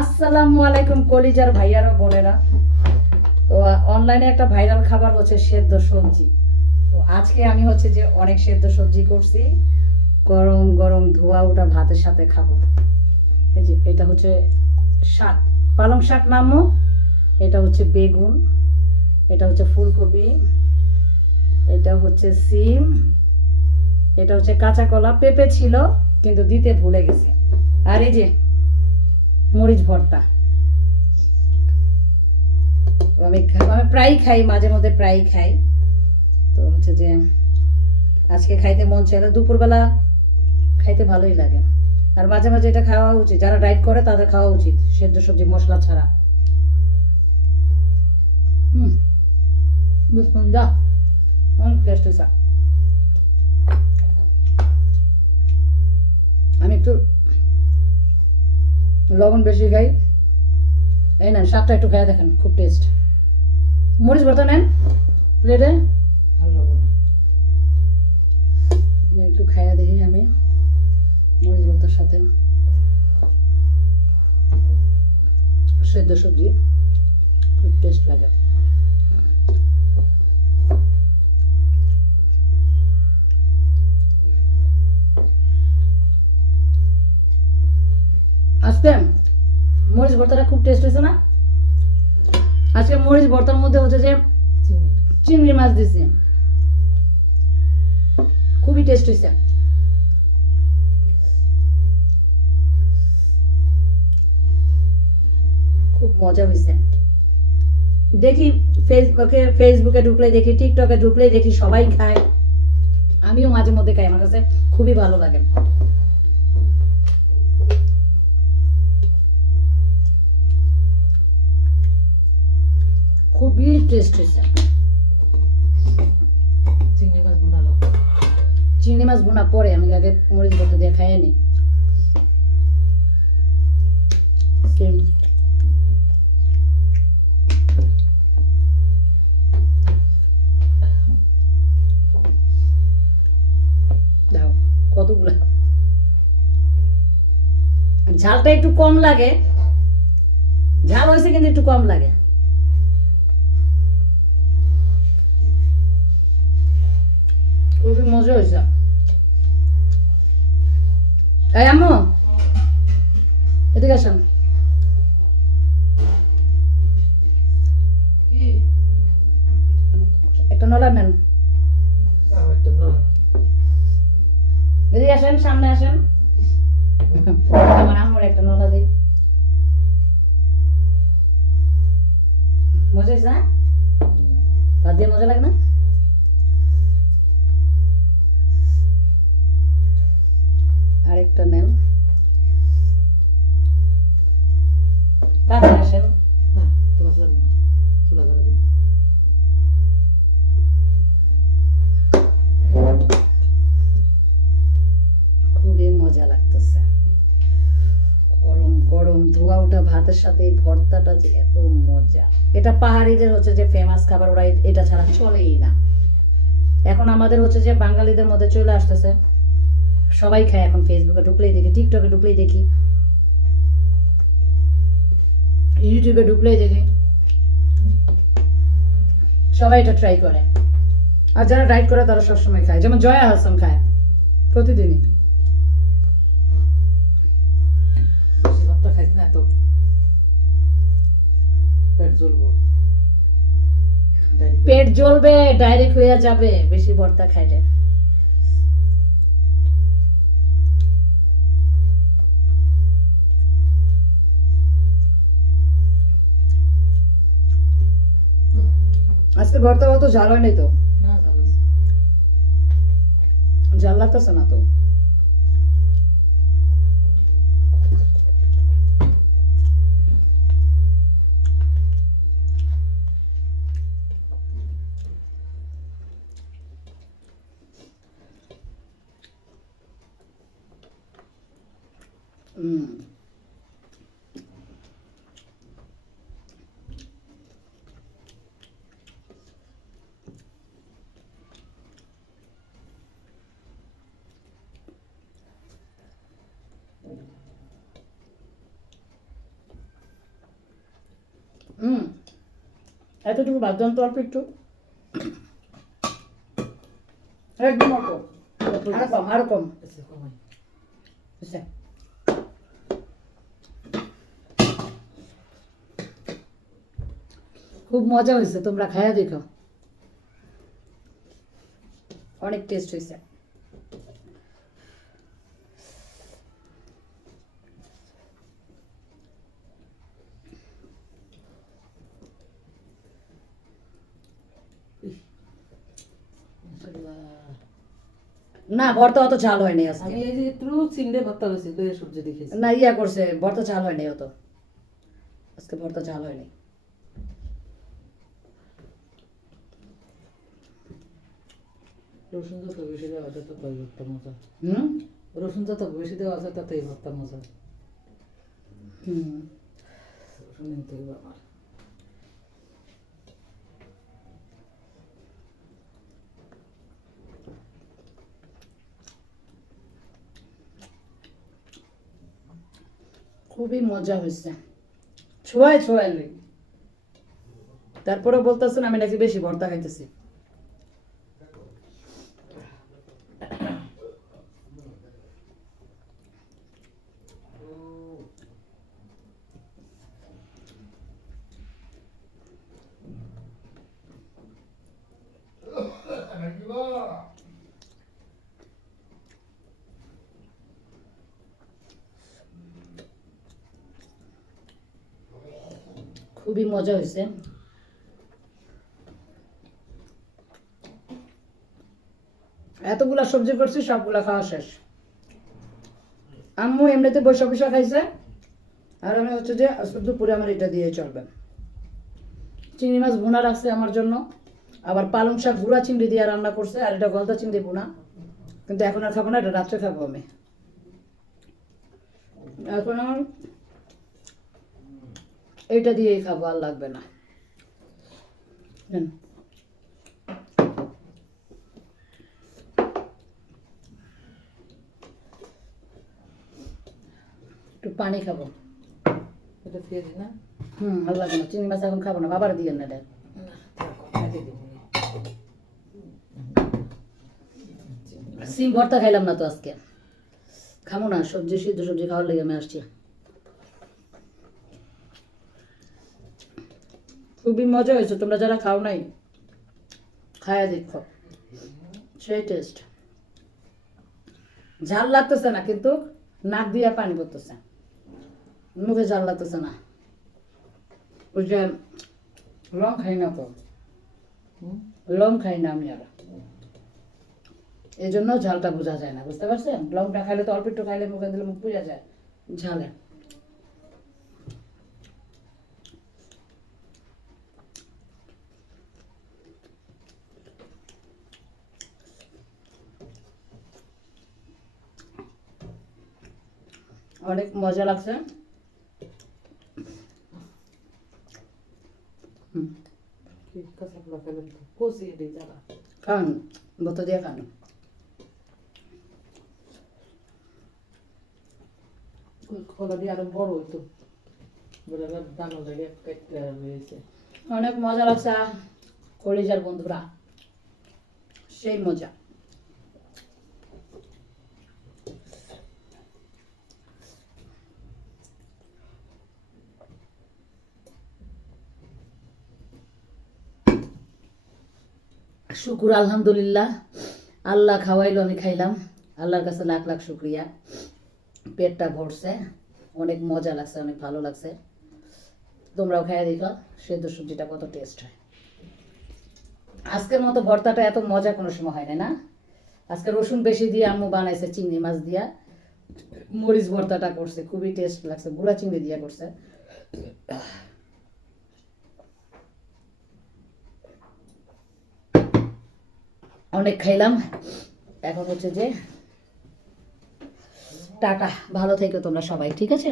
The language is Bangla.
আসসালামু আলাইকুম কলিজার ভাইয়ারা, বোনেরা। তো অনলাইনে একটা ভাইরাল খাবার হচ্ছে সেদ্ধ সবজি। তো, আজকে আমি হচ্ছে যে অনেক সেদ্ধ সবজি করছি। গরম গরম ধোয়া ওটা ভাতের সাথে খাব। এই যে, এটা হচ্ছে শাক। পালং শাক নামও এটা হচ্ছে বেগুন, এটা হচ্ছে ফুলকপি, এটা হচ্ছে সিম, এটা হচ্ছে কাঁচা কলা। পেঁপে ছিল, কিন্তু দিতে ভুলে গেছি। আর এই যে মরিচ ভর্তা। আমি আমি প্রায়ই খাই, মাঝে মধ্যে প্রায়ই খাই। তো হচ্ছে যে, আজকে খাইতে মন চাইলে দুপুরবেলা খাইতে ভালোই লাগে। আর মাঝে মাঝে এটা খাওয়া উচিত। যারা ডায়েট করে তাদের খাওয়া উচিত, সেদ্ধ সবজি, মশলা ছাড়া। হুম। অনেক টেস্ট আমি একটু লবণ বেশি খাই। এই নেন শাকটা একটু খাই দেখেন খুব টেস্ট মরিচ ভর্তা নেন প্লেটে একটু খাইয়া দেখি আমি মরিচ ভর্তার সাথে। সেদ্ধ সবজি খুব টেস্ট লাগে। আজকে মরিচ ভর্তাটা খুব টেস্ট হয়েছে না? আজকে মরিচ ভর্তার মধ্যে হচ্ছে যে চিংড়ি মাছ খুবই টেস্ট হয়েছে। খুব মজা হয়েছে। দেখি ফেসবুকে ফেসবুকে ঢুকলে দেখি, টিকটকে ঢুকলে দেখি সবাই খায়। আমিও মাঝে মধ্যে খাই, আমার কাছে খুবই ভালো লাগে। টেস্ট হয়েছে। চিংড়ি মাছ বানালো। চিংড়ি মাছ বোনা পরে আমি আগে মরিচ ভর্তা দিয়ে খাইয়ে নি. দাও কতগুলো? ঝালটা একটু কম লাগে। ঝাল হয়েছে কিন্তু একটু কম লাগে। মজা হয়েছে এই আম্মু। এদিকে আসেন। একটা নলা নেন। এদিকে আসেন সামনে আসেন। আমার আম্মুর একটা নলা দিই। মজা হয়েছে না? ভাত দিয়ে মজা লাগে না? আরেকটা নেন। কাছে আসেন। না তো না চুলা ধরে দিন খুবই মজা লাগতেছে। গরম গরম ধোয়া ওঠা ভাতের সাথে এই ভর্তাটা যে এত মজা। এটা পাহাড়িদের হচ্ছে যে ফেমাস খাবার ওরা এটা ছাড়া চলেই না। এখন আমাদের হচ্ছে যে বাঙালিদের মধ্যে চলে আসতেছে সবাই খায় এখন ফেসবুকে ঢুকলেই দেখি টিকটকে ঢুকলেই দেখি। ইউটিউবে ঢুকলেই দেখি। সবাই এটা ট্রাই করে। আর যারা ডাইট করে তারা সবসময় খায়। যেমন জয়া হাসান খায় প্রতিদিনই। বেশি ভাতটা খাইস না তো? পেট জ্বলবো। পেট জ্বলবে ডাইরেক্ট হয়ে যাবে। বেশি ভর্তা খাইলে। আজকে ভর্তা অত ঝাল হয়নি তো? না ঝাল লাগতেছে না তো হুম এতটুকু বাদ দেন তো অল্প একটু। একদম অল্প আরও কম আরও কম। আচ্ছা বুঝছে খুব মজা হয়েছে তোমরা খায়া দেখো। অনেক টেস্ট হয়েছে। না ভর্তা অত ঝাল হয়নি আজকে। আমি এই যে একটু চিংড়ে ভর্তা হয়েছে দইয়ের সবজি দেখেছি। না ইয়া করছে ভর্তা ঝাল হয়নি অত। আজকে ভর্তা ঝাল হয়নি রসুন যত বেশি দেওয়া যায় ততই ভর্তা মজা। হুম? রসুন যত বেশি দেওয়া যায় ততই ভর্তা মজা। হুম। রসুন নিতে হবে আমার খুবই মজা হয়েছে। ছোঁয়ায় ছোঁয়ায় নেই। তারপরে বলতেছেন আমি নাকি বেশি ভর্তা খাইতেছি। খুবই মজা হয়েছে। এতগুলা সবজি করছি, সবগুলা খাওয়া শেষ। আম্মু এমনিতে বৈশা বৈশা খাইছে, আর আমি হচ্ছে যে দুপুরে আমার এটা দিয়ে চলবে। চিংড়ি মাছ ভুনা রাখছে আমার জন্য, আবার পালং শাক গুঁড়া চিংড়ি দিয়ে রান্না করছে, আর এটা গলদা চিংড়ি ভুনা। কিন্তু এখন আর খাব না, এটা রাত্রে খাব আমি। এখন আমার এইটা দিয়েই খাব আর লাগবে না। একটু পানি খাব। এটা দিয়ে দিই না? হুম ভালো লাগে না। চিংড়ি মাছ এখন খাব না। বাবার দিয়ে এটা না। সিম ভর্তা খাইলাম না তো আজকে। খাব না সবজি সিদ্ধ সবজি খাওয়ার লেগে আমি আসছি। খুবই মজা হয়েছে, তোমরা যারা খাও নাই, খায়া দেখো। সেই টেস্ট ঝাল লাগতেছে না, কিন্তু নাক দিয়া পানি পড়তেছে। মুখে ঝাল লাগতেছে না। ওই যে লং খাই না তো? লং খাই না আমি আর। এই জন্য ঝালটা বোঝা যায় না, বুঝতে পারছেন? লংটা খাইলে তো অল্প একটু খাইলে মুখে দিলে মুখ বোঝা যায়। ঝালে। অনেক মজা লাগছে। খান বতো দিয়ে খান দিয়ে আরও বড় হইতো অনেক মজা লাগছে কলিজার বন্ধুরা। সেই মজা। শুকুর, আলহামদুলিল্লাহ। আল্লাহ খাওয়াইলো, আমি খাইলাম। আল্লাহর কাছে লাখ লাখ শুক্রিয়া। পেটটা ভরছে। অনেক মজা লাগছে, অনেক ভালো লাগছে। তোমরাও খাইয়া দেখো, সেদ্ধ সবজিটা কত টেস্ট হয়। আজকের মতো ভর্তাটা এত মজা কোনো সময় হয় না না? আজকে রসুন বেশি দিয়ে আম্মু বানাইছে, চিংড়ি মাছ দিয়া। মরিচ ভর্তাটা করছে, খুবই টেস্ট লাগছে, গুঁড়া চিংড়ি দিয়া করছে। অনেক খাইলাম। এখন হচ্ছে যে টাটা ভালো থেকো তোমরা সবাই ঠিক আছে?